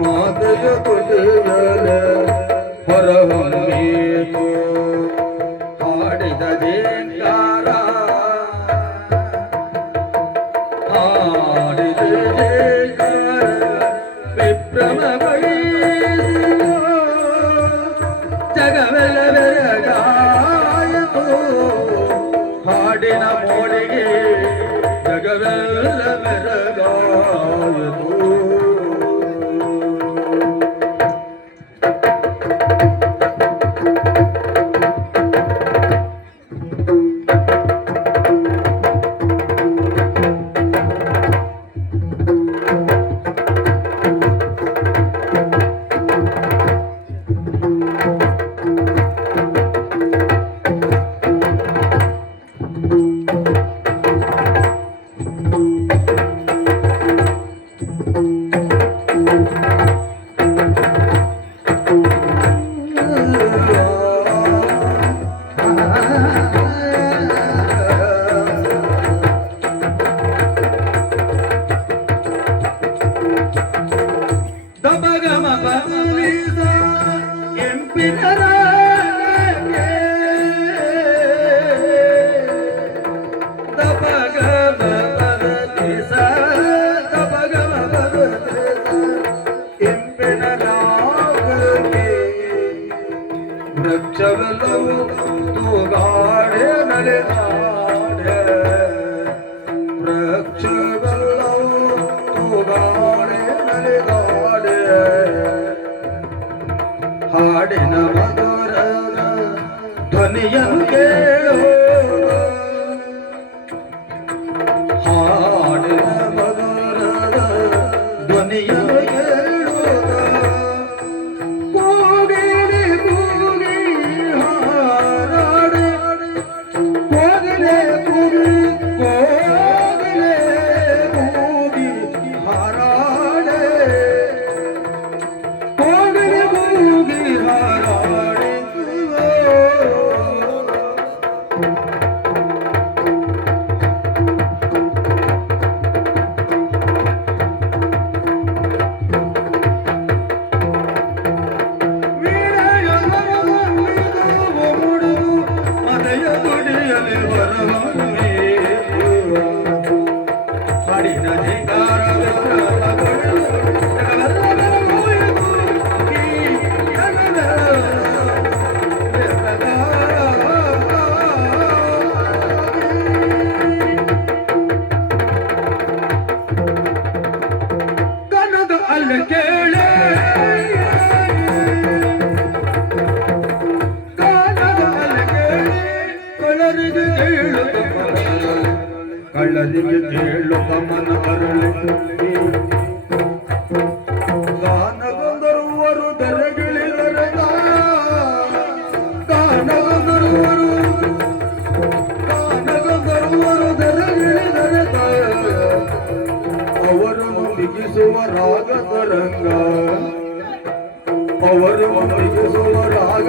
ಮಾತೆಯ ಕೊಟ್ಟಿಯಲೆ ಹೊರಹೊಮ್ಮಿತು. ತೂಗಾಡೆ ನಡೆದಾಡೆ ವೃಕ್ಷವೆಲ್ಲವೂ ತೂಗಾಡೆ ನಡೆದಾಡೆ ಹಾಡಿನ ಮಧುರ ಧ್ವನಿಯನ್ನು ಕೇಳು ಹಾಡಿನ ಮಧುರ ಧ್ವನಿಯನ್ನು ಕೇಳುತ್ತ ಕಳ್ಳರಿಗೆ ಕೇಳು ತಮ್ಮನ ಗಾನಗೊಂದರುವರು ಗಾನಗಂಧರ್ವರು ಗಾನಗೊಂದರುವರು ಗಾನಗೊಂದರುವರು ದರಗಿಳಿದರೆ ಅವರನ್ನು ಬಿಗಿಸುವ ರಾಗ ತರಂಗ ಅವರು ಬಿಗಿಸುವ ರಾಗ